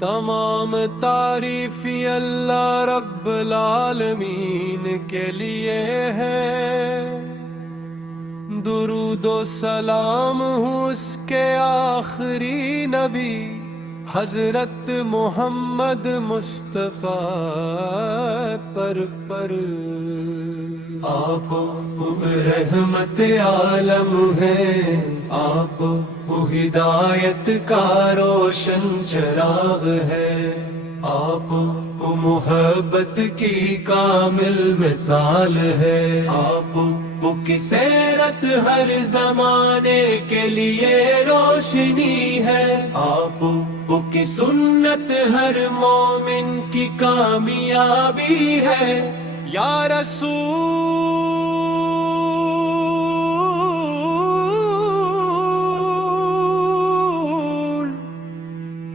تمام تعریف اللہ رب العالمین کے لیے ہے، درود و سلام ہوں اس کے آخری نبی حضرت محمد مصطفیٰ پر آپ رحمت عالم ہیں، آپ ہدایت کا روشن چراغ ہے، آپ محبت کی کامل مثال ہے، آپ کی سیرت ہر زمانے کے لیے روشنی ہے، آپ کی سنت ہر مومن کی کامیابی ہے، یا رسول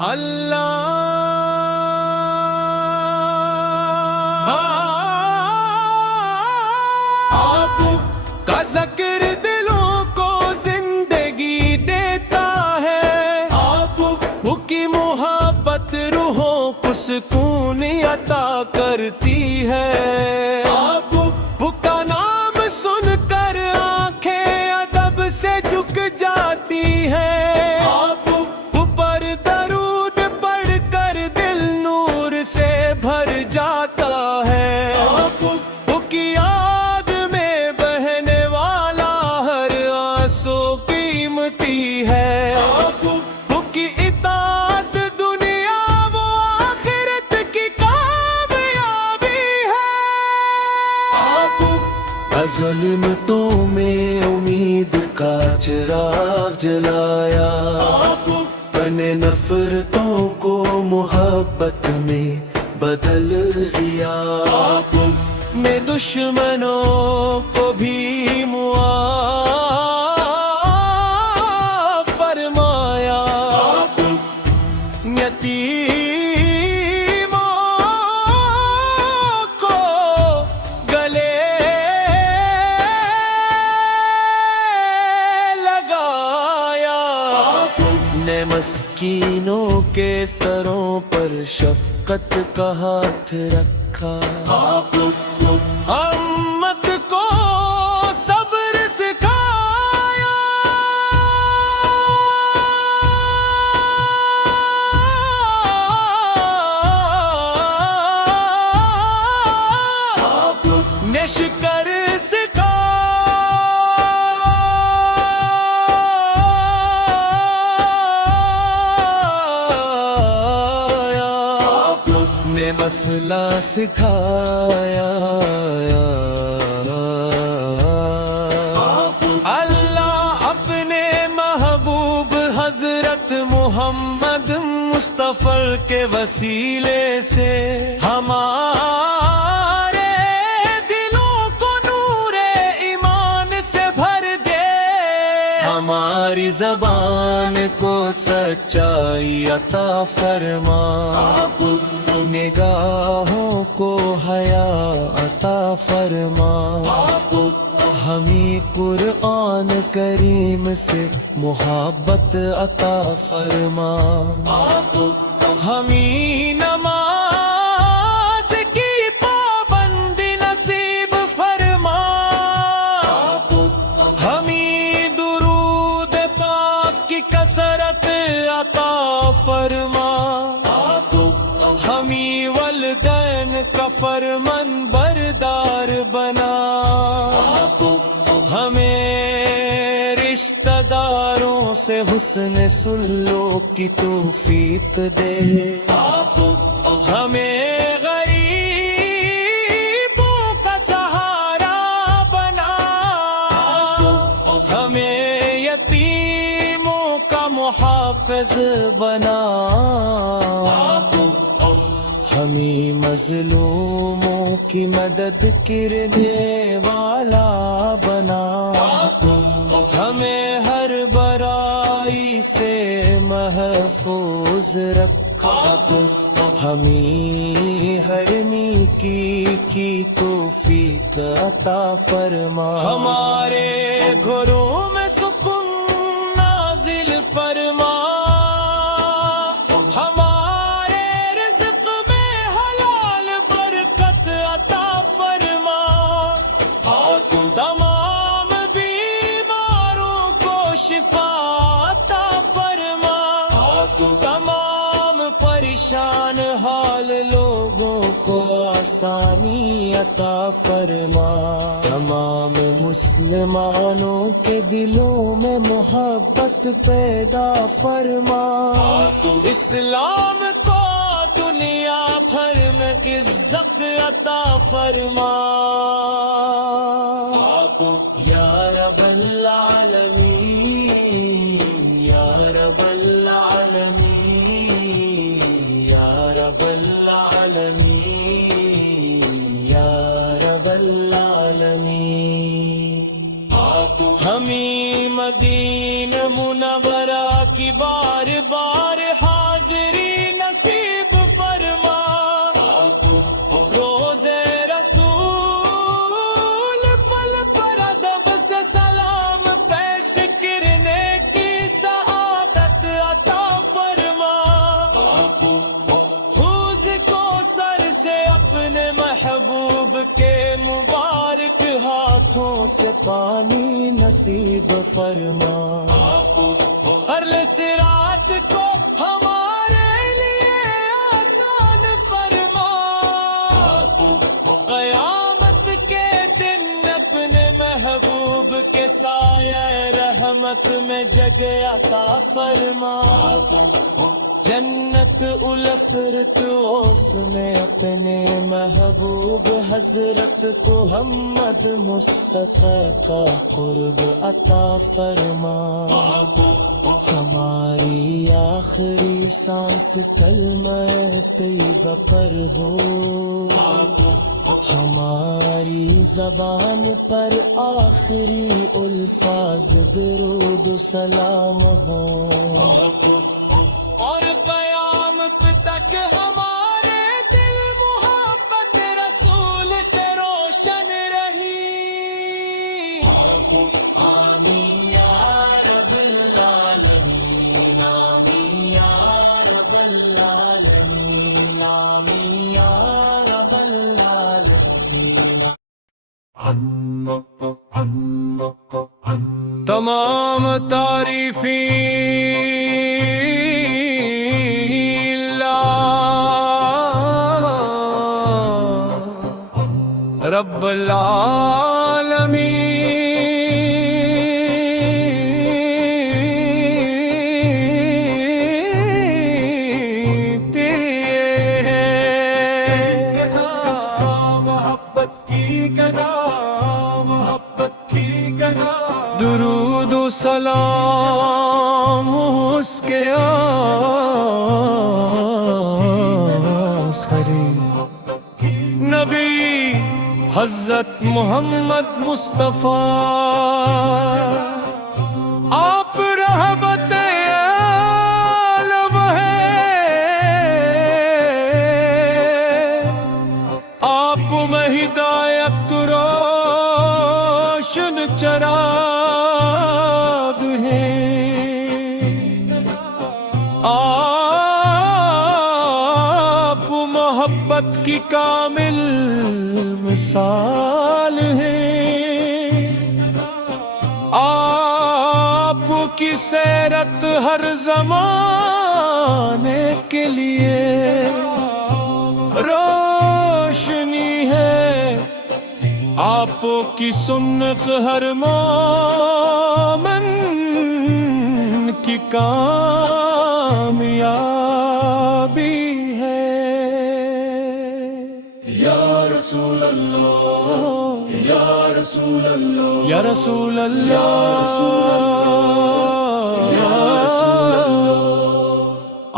اللہ آپ کا ذکر دلوں کو زندگی دیتا ہے، آپ کی محبت روحوں کو سکون عطا کرتی ہے، آپ کا نام سن کر آنکھیں ادب سے جھک جاتی ہیں، آپ پر درود پڑھ کر دل نور سے بھر جاتا ہے، آپ کی یاد میں بہنے والا ہر آنسو قیمتی ہے، آپ کی اطاعت دنیا و آخرت کی کامیابی ہے، آپ ظلمتوں میں امید کا چراغ جلایا، آپ نے نفرتوں کو محبت میں بدل دیا، آپ نے دشمنوں کو بھی معاف فرمایا، آپ یتیموں کو گلے لگایا، آپ نے مسکینوں کے سروں پر شفقت کا ہاتھ رکھا، آپ امت کو صبر سکھایا، آپ نے شکر نے مسئلہ سکھایا، اللہ اپنے محبوب حضرت محمد مصطفیٰ کے وسیلے سے ہمارے دلوں کو نور ایمان سے بھر دے، ہماری زبان کو سچائی عطا فرما، نگاہوں کو حیا عطا فرما، ہمیں قرآن کریم سے محبت عطا فرما، ہمیں نماز کی پابندی نصیب فرما، ہمیں درود پاک کی کثرت عطا فرما، ہمیں والدین کا فرمان بردار بنا، ہمیں رشتہ داروں سے حسن سلوک کی توفیق دے، ہمیں غریبوں کا سہارا بنا، ہمیں یتیموں کا محافظ بنا، ہمیں مظلوموں کی مدد کرنے والا بنا، ہمیں ہر برائی سے محفوظ رکھا، ہمیں ہر نیکی کی توفیق عطا فرما، ہمارے گھروں میں سکون نازل فرما، ہمارے رزق میں حلال برکت عطا فرما، تمام بیماروں کو شفا عطا فرما، تمام پریشان حال لوگوں کو آسانی عطا فرما، تمام مسلمانوں کے دلوں میں محبت پیدا فرما، اسلام کو دنیا بھر میں عزت عطا فرما، یا رب العالمین، یا رب العالمین، یا رب العالمین، یا رب العالمین۔ ہمیں مدینہ منورہ کی بار بار حاضری نصیب فرما، روزے رسول پھل پر ادب سے سلام پیش کرنے کی سعادت عطا فرما، حوض کو سر سے اپنے محبوب کے مبارک ہاتھوں سے پانی نصیب فرما، ہر صراط کو ہمارے لیے آسان فرما، قیامت کے دن اپنے محبوب کے سایہ رحمت میں جگہ عطا فرما، جنت الفردوس میں اپنے محبوب حضرت محمد مصطفیٰ کا قرب عطا فرما، ہماری آخری سانس کلمہ طیبہ پر ہو، ہماری زبان پر آخری الفاظ درود و سلام ہو، اور قیامت تک ہمارے دل محبت رسول سے روشن رہی، آمین یا رب العالمین، آمین یا رب العالمین، آمین یا رب العالمین۔ تمام تعریفیں رب العالمین محبت کی گنا، محبت کی گنا، درود و سلام اس کے نبی حضرت محمد مصطفیٰ، آپ رحمت عالم ہیں، آپ میں ہدایت روشن چراغ ہیں، آپ محبت کی کامل مثال ہے، آپ کی سیرت ہر زمانے کے لیے روشنی ہے، آپ کی سنت ہر مومن کی کامیابی ہے۔ یا رسول اللہ، یا رسول اللہ، یا رسول اللہ، یا رسول اللہ،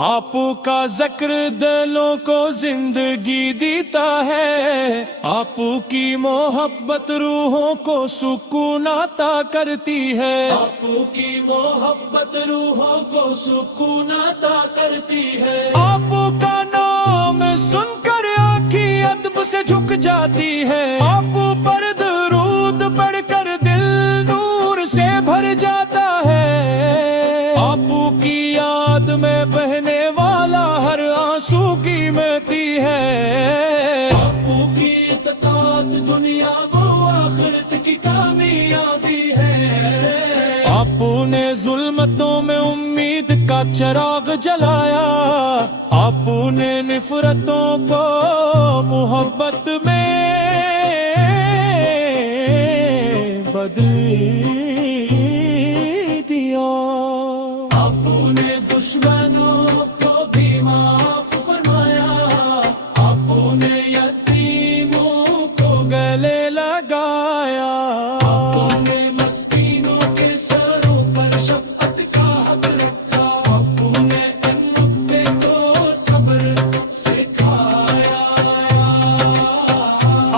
آپ آپو کا ذکر دلوں کو زندگی دیتا ہے، آپو کی محبت روحوں کو سکون عطا کرتی ہے، آپو کی محبت روحوں کو سکون عطا کرتی ہے، آپو کا نام سن کر آنکھیں ادب سے جھک جاتی ہے، آپو پر درود پڑھ کر دل نور سے بھر جاتا ہے، آپو کی یاد میں بہنے والا ہر آنسو قیمتی ہے، آپو کی اطاعت دنیا و آخرت کی کامیابی ہے، آپو نے ظلمتوں میں امید کا چراغ جلایا، آپو نے نفرتوں کو محبت میں بدل دیا، آپو نے دشمنوں کو بھی معاف فرمایا، آپو نے یتیموں کو گلے لگایا، آپو نے مسکینوں کے سروں پر شفقت کا حق رکھا، آپو نے ان نقطے کو صبر سکھایا،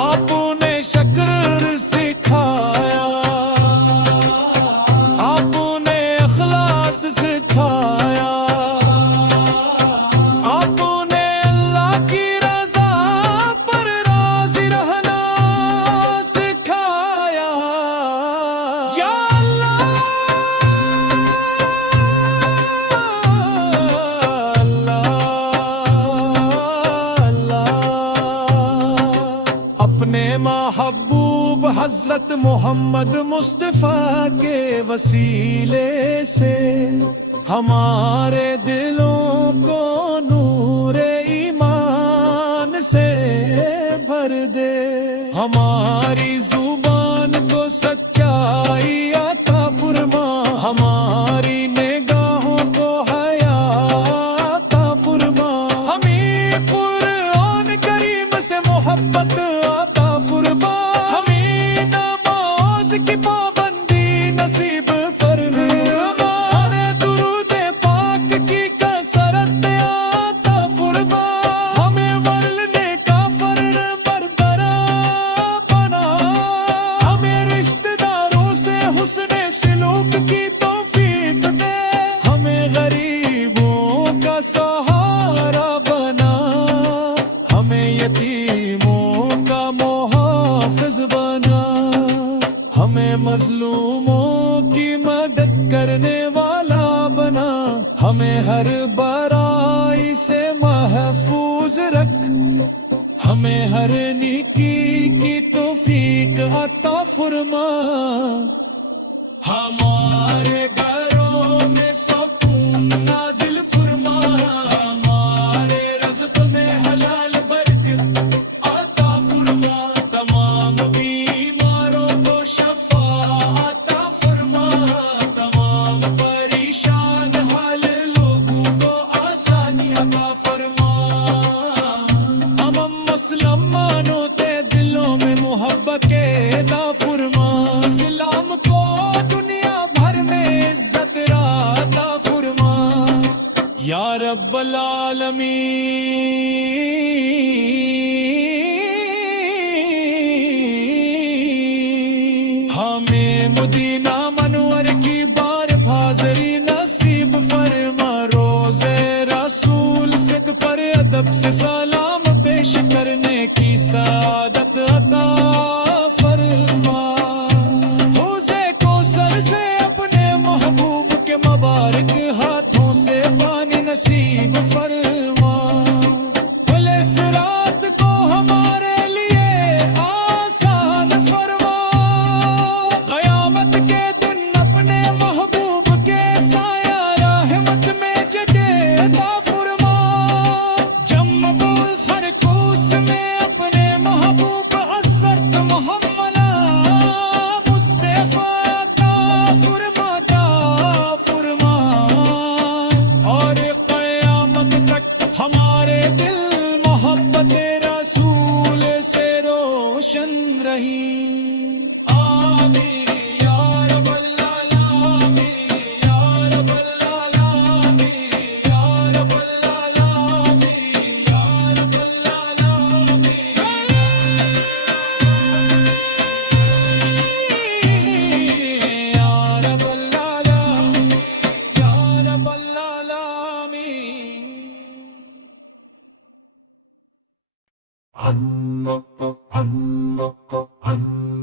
آپو نے شکر سکھایا، آپو نے اخلاص سکھایا، آپو نے اللہ کی رضا پر راضی رہنا سکھایا، یا اللہ اللہ اپنے محبوب حضرت محمد مصطفیٰ کے وسیلے سے ہمارے دلوں کو نور ایمان سے بھر دے، ہماری زبان کو سچائی عطا فرما، ہماری نگاہوں کو حیا عطا فرما، ہمیں قرآن کریم سے محبت عطا فرما، ہمیں نماز کی پابندی نصیب فرما، ہمیں درود پاک کی کثرت عطا فرما، ہمیں ورلنے کا فرن بردراں بنا، ہمیں رشتہ داروں سے حسن سلوک کی توفیق دے، ہمیں غریبوں کا سہارا بنا، ہمیں یتیموں کا محافظ بنا، ہمیں مظلوموں کی مدد کرنے والا بنا، ہمیں ہر برائی سے محفوظ رکھ، ہمیں ہر نیکی کی توفیق عطا فرما، ہمارے گھروں میں سکون نازل فرما، ہمارے رزق میں حلال برکت عطا فرما، تمام بیماروں کو شفا عطا فرما، تمام پریشان حال لوگوں کو آسانی عطا فرما، ہم مسلمانوں تے دلوں میں محبت کے عطا فرما، اسلام کو دنیا بھر میں عزت عطا فرما، یا رب العالمین، ہمیں مدینہ منور کی بار حاضری نصیب فرما، روزے رسول سکھ پر ادب سے سلام پیش کرنے کی سعادت عطا فرما، حوضے کوثر سے اپنے محبوب کے مبارک ہاتھوں سے پانی نصیب فرما، پولیس رات کو ہمارے لیے آسان فرما، قیامت کے دن اپنے محبوب کے سایہ رحمت میں جگہ عطا فرما، جم ہر کوس میں اپنے محبوب حضرت محمد مصطفیٰ عطا فرما، اور قیامت تک ہمارے دل محبت رسول سے روشن رہی، آمین یا رب العالمین، یا رب العالمین، یا رب العالمین۔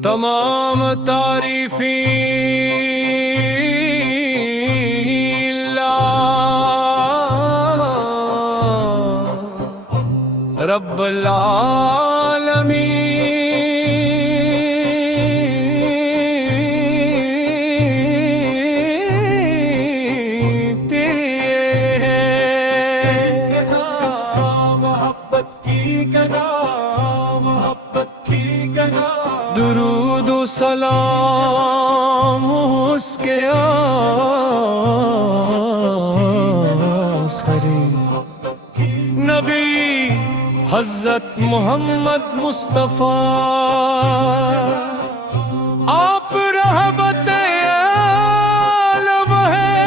تمام تعریفیں رب العالمین تیرے محبت کی گنا محبت کی گنا درود و سلام اس کے آخری نبی حضرت محمد مصطفیٰ آپ رحمت عالم ہے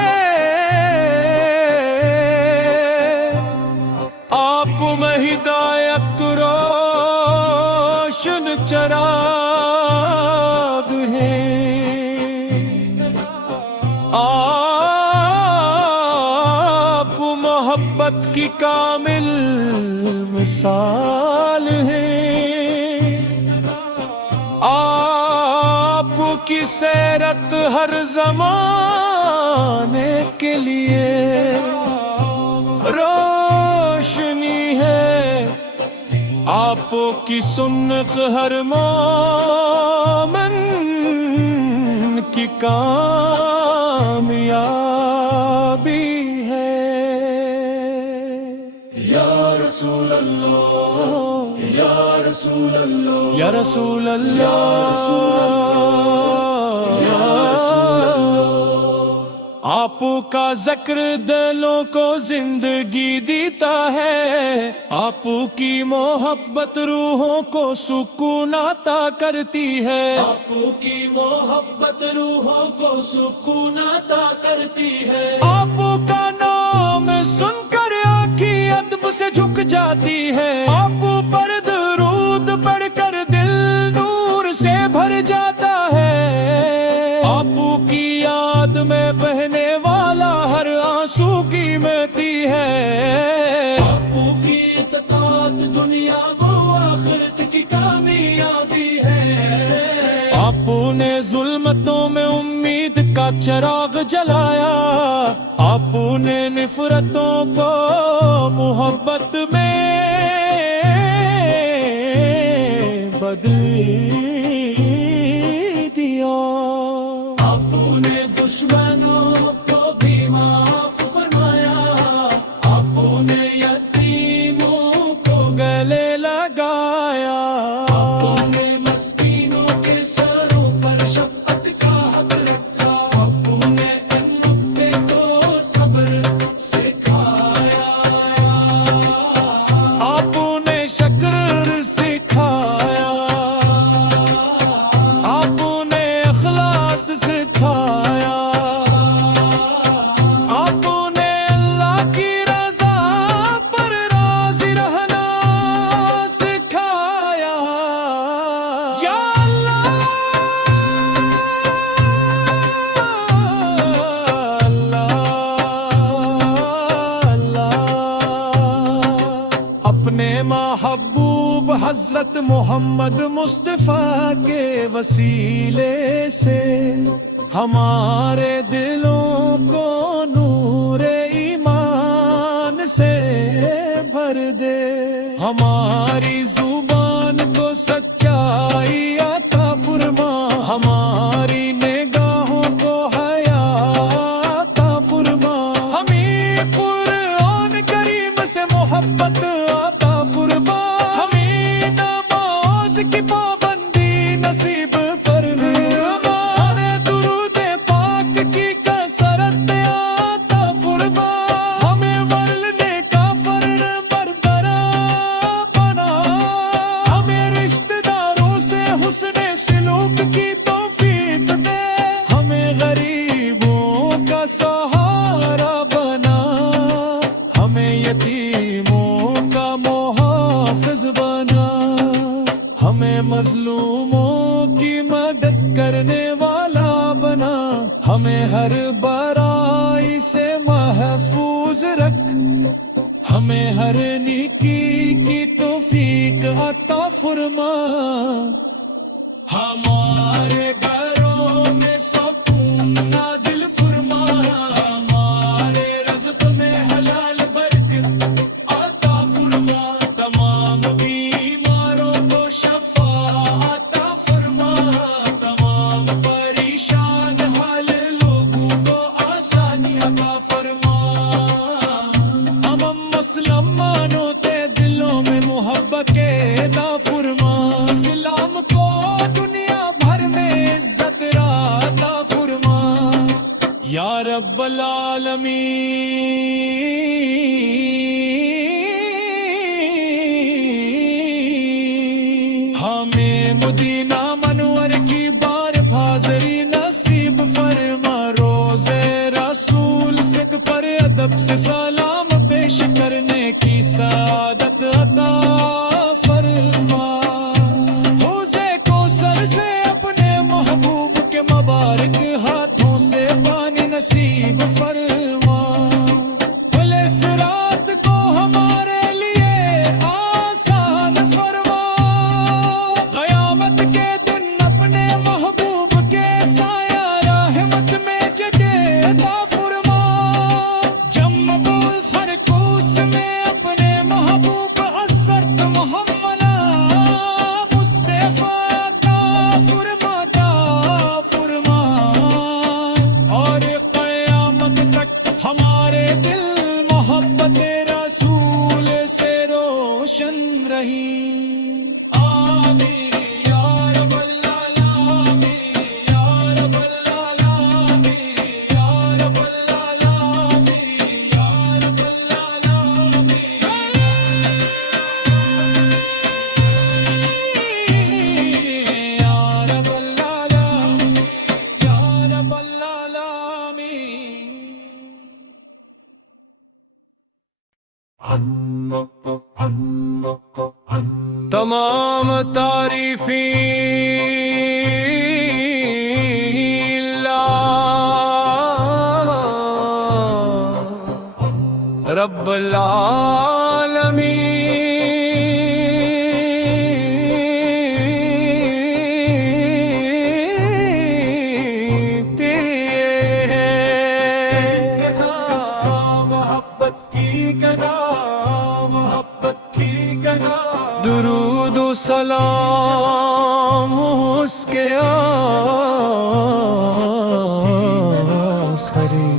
آپ میں ہدایت روشن چراغ ہے آپ محبت کی کامل مثال ہے آپ کی سیرت ہر زمانے کے لیے روشنی ہے آپ کی سنت ہر مومن کی کامیابی ہے یا رسول اللہ یا رسول اللہ یا رسول اللہ یا رسول اللہ آپ کا ذکر دلوں کو زندگی دیتا ہے آپ کی محبت روحوں کو سکون عطا کرتی ہے آپ کی محبت روحوں کو سکون عطا کرتی ہے آپ کا نام سن کر آنکھیں ادب سے جھک جاتی ہے آپ پر درود پڑھ کر دل نور سے بھر جاتا ہے آپ کی یاد میں بہنے والا ہر آنسو قیمتی ہے آپ کی اطاعت دنیا و آخرت کی کامیابی ہے آپ نے ظلمتوں میں امید کا چراغ جلایا آپ نے نفرتوں کو محبت میں بدل دیا آپ نے دشمنوں کو بھی معاف فرمایا آپ نے یتیموں کو گلے لگایا آپ نے مسکینوں کے سروں پر شفقت کا حق رکھا آپ نے ان نقطے کو صبر سکھایا آپ نے شکر سکھایا آپ نے اخلاص سکھایا آپ نے اللہ کی رضا پر راضی رہنا سکھایا یا اللہ اللہ اپنے محبوب حضرت محمد مصطفیٰ کے وسیلے سے ہمارے دلوں کو نور ایمان سے بھر دے ہماری زبان کو سچائی عطا فرما ہماری نگاہوں کو حیا عطا فرما ہمیں قرآن کریم سے محبت عطا فرما ہمیں نماز کی پابندی نصیب فرما ہمیں درود پاک کی کثرت عطا فرما ہمیں ورلنے کا فرن بردرا بنا ہمیں رشتہ داروں سے حسن سلوک کی توفیق دے ہمیں غریبوں کا سہارا بنا ہمیں یتیموں کا محافظ بنا ہمیں مظلوموں کی مدد کرنے والا بنا ہمیں ہر برائی سے محفوظ رکھ ہمیں ہر نیکی کی توفیق عطا فرما رب العالمین ہمیں مدینہ منور کی بار حاضری نصیب فرما روزے رسول سکھ پر ادب سے سلام پیش کرنے کی سعادت عطا فرما حوضے کوثر سے اپنے محبوب کے مبارک ہاتھوں سے پانی نصیب فرما پولیس رات کو ہمارے لیے آسان فرما قیامت کے دن اپنے محبوب کے سایہ رحمت میں جگہ عطا فرما جم خرکوس میں اپنے محبوب حضرت محمد مصطفیٰ عطا فرما اور قیامت تک ہمارے دل محبت رسول سے روشن رہی آمین یا رب العالمین یا رب العالمین یا رب العالمین یا رب العالمین یا رب العالمین یا رب العالمین تمام تعریفیں اللہ رب العالمین تیرے محبت کی گنا محبت کی گنا درود و سلام اس کے آخری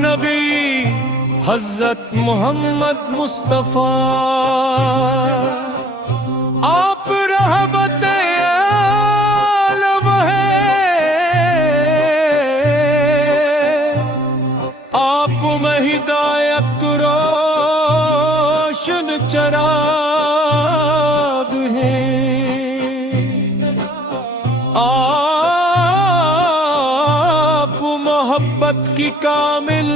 نبی حضرت محمد مصطفیٰ آپ رحمت عالم ہے آپ میں ہدایت روشن چراغ ہے آپ محبت کی کامل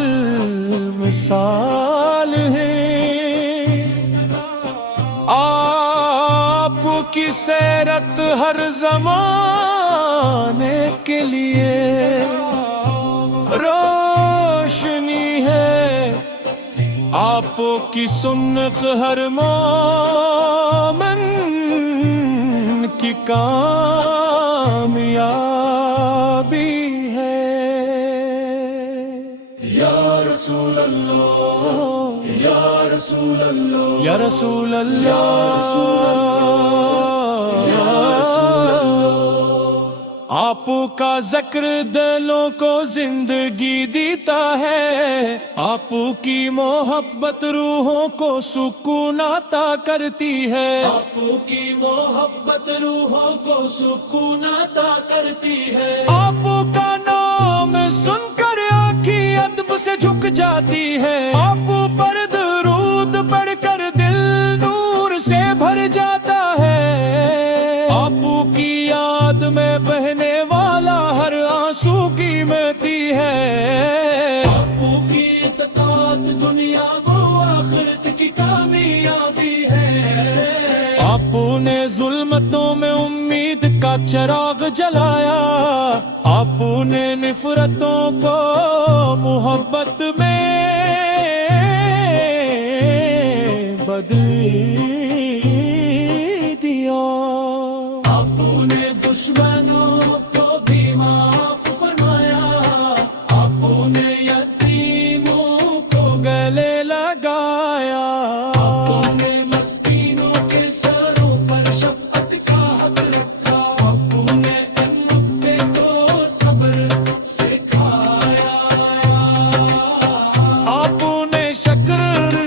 مثال ہے آپ کی سیرت ہر زمانے کے لیے روشنی ہے آپ کی سنت ہر مومن کی کامیابی ہے یا رسول اللہ یا رسول اللہ یا رسول اللہ یا رسول اللہ آپ کا ذکر دلوں کو زندگی دیتا ہے آپ کی محبت روحوں کو سکون عطا کرتی ہے آپ کی محبت روحوں کو سکون عطا کرتی ہے آپ کا نام سن کر آنکھیں ادب سے جھک جاتی ہے آپ پر درود پڑھ کر دل نور سے بھر جاتا ہے آپ کی یاد میں بہنے والا ہر آنسو قیمتی ہے آپ کی اطاعت دنیا و آخرت کی کامیابی ہے آپ نے ظلمتوں میں امید کا چراغ جلایا آپ نے نفرتوں کو محبت میں بدل دیا آپ نے دشمنوں کو بھی معاف فرمایا آپ نے یتیموں کو گلے لگایا آپ نے مسکینوں کے سروں پر شفقت کا حق رکھا آپ نے امت کو صبر سکھایا آپ نے شکر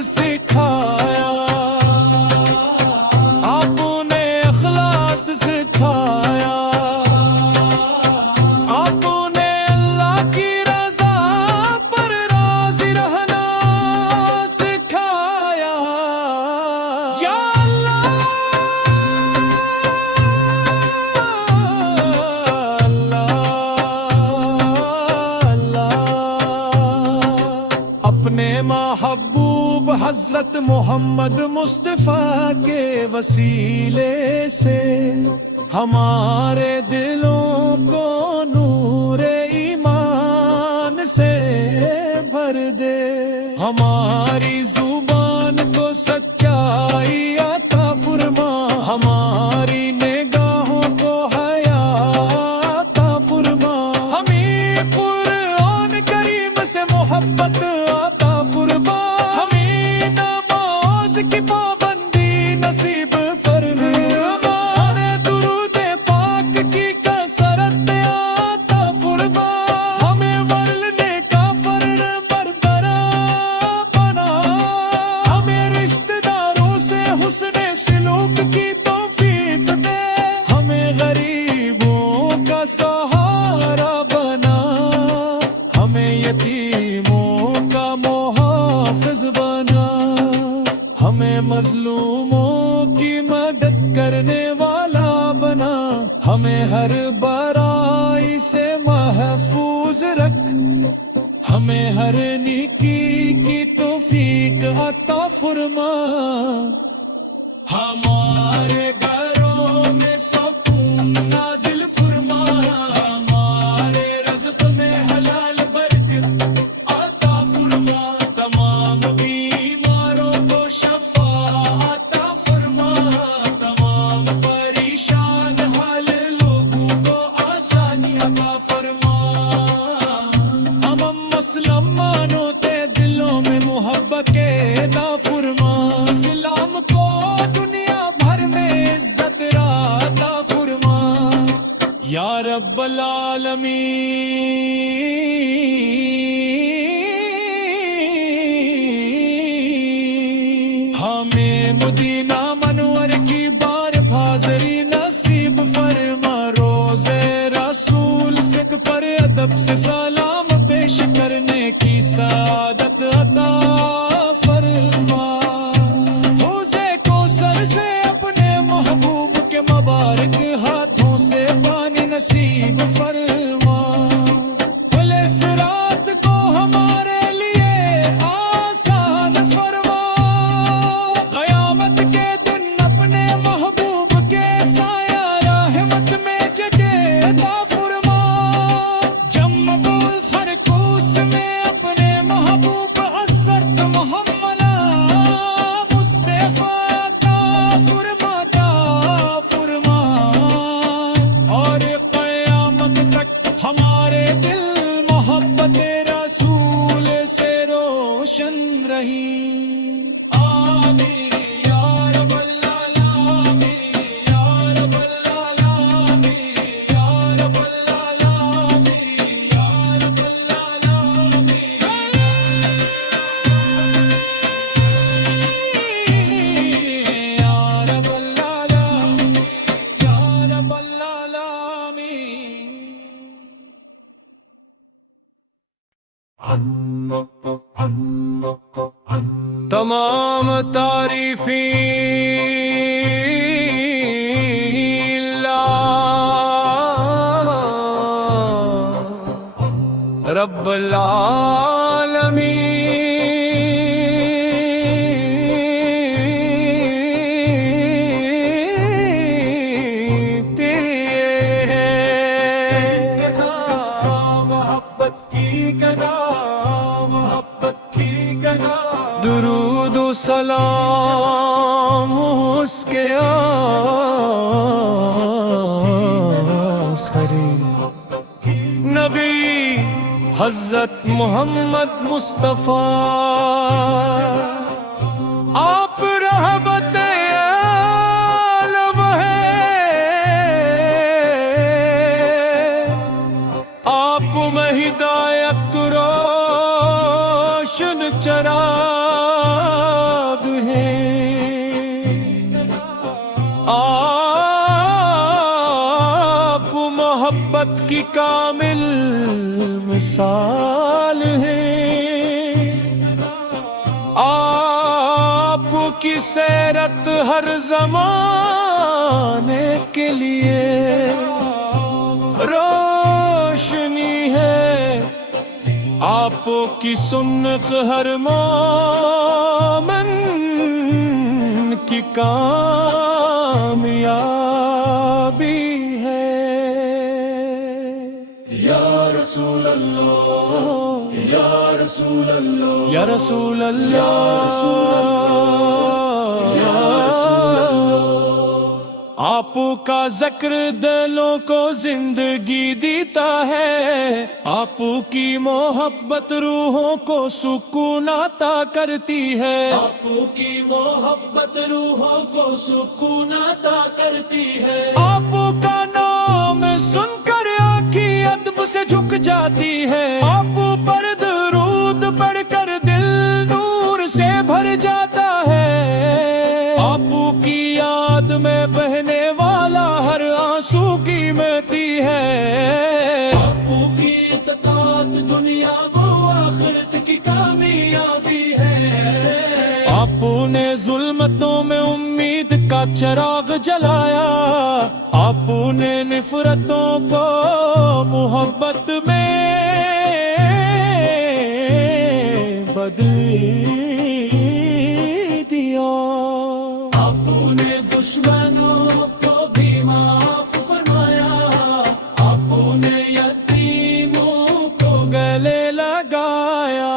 سکھایا آپ نے اخلاص سکھایا محبوب حضرت محمد مصطفیٰ کے وسیلے سے ہمارے دلوں کو نور ایمان سے بھر دے، ہماری زبان کو سچائی عطا فرما، ہماری نگاہوں کو حیا عطا فرما، ہمیں قرآن کریم سے محبت عطا فرما، ہمیں نماز کی پابندی نصیب فرما، ہمیں درود پاک کی کثرت عطا فرما، ہمیں ورلنے کا فرن بردرا بنا، ہمیں رشتہ داروں سے حسن سلوک کی توفیق دے، ہمیں غریبوں کا سہارا بنا، ہمیں یتیموں کا محافظ بنا، ہمیں مظلوموں کی مدد کرنے والا بنا، ہمیں ہر برائی سے محفوظ رکھ، ہمیں ہر نیکی کی توفیق عطا فرما، ہمارے گھروں میں سکون نازل فرما، ہمارے رزق میں حلال برکت عطا فرما، تمام بیماروں کو شفا عطا فرما، تمام پریشان حال لوگوں کو آسانی عطا فرما، ہم مسلمانوں تے دلوں میں محبت کے عطا فرما، اسلام کو دنیا بھر میں عزت عطا فرما، یا رب العالمین، ہمیں مدینہ منور کی بار حاضری نصیب فرما، روزے رسول سکھ پر ادب سے سلام پیش کرنے کی سعادت عطا فرما، حوضے کوثر سے اپنے محبوب کے مبارک ہاتھوں سے پانی نصیب فرما، پل صراط کو ہمارے لیے آسان فرما، قیامت کے دن اپنے محبوب کے سایہ رحمت میں جگہ عطا فرما، جم الخرقوس میں اپنے محبوب حضرت محمد مصطفیٰ عطا فرما، اور قیامت تک ہمارے دل محبت رسول سے روشن رہی، آمین یا رب العالمین، یا رب العالمین، یا رب العالمین، یا رب العالمین، یا رب العالمین، یا رب العالمین۔ تمام تعریفیں رب العالمین تیرے محبت کی گنا، محبت کی گنا، درود و سلام اس کے آخری نبی حضرت محمد مصطفیٰ، آپ رحمت عالم ہیں، آپ میں ہدایت روشن چراغ ہیں، آپ محبت کی کامل مثال ہیں، آپ کی سیرت ہر زمانے کے لیے روشنی ہے، آپ کی سنت ہر مومن کی کامیابی ہے۔ یا رسول اللہ، یا رسول اللہ، یا رسول اللہ، یا رسول اللہ۔ آپ کا ذکر دلوں کو زندگی دیتا ہے، آپ کی محبت روحوں کو سکون عطا کرتی ہے، آپ کی محبت روحوں کو سکون عطا کرتی ہے۔ آپ کا نام سن کر آنکھیں ادب سے جھک جاتی ہے، آپ پر درود پڑھ کر دل نور سے بھر جاتا ہے، آپ کی یاد میں بہنے والا ہر آنسو قیمتی ہے، آپ کی اطاعت دنیا و آخرت کی کامیابی ہے۔ آپ نے ظلمتوں میں امید کا چراغ جلایا، آپ نے نفرتوں کو محبت میں بدل دیا، آپ نے دشمنوں کو بھی معاف فرمایا، آپ نے یتیموں کو گلے لگایا،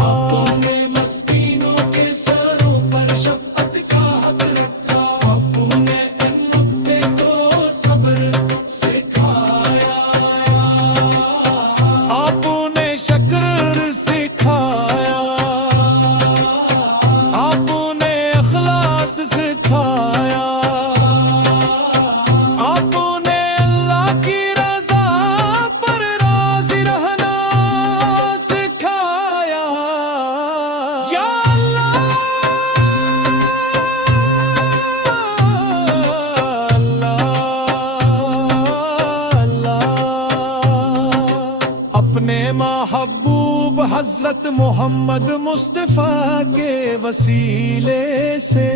آپ نے مسکینوں کے سروں پر شفقت کا حق رکھا، آپ نے ان نقطے کو صبر سکھایا، آپ نے شکر سکھایا، آپ نے اخلاص سکھایا، آپ نے اللہ کی رضا پر راضی رہنا سکھایا۔ یا اللہ، اللہ، اپنے محبوب حضرت محمد مصطفیٰ کے وسیلے سے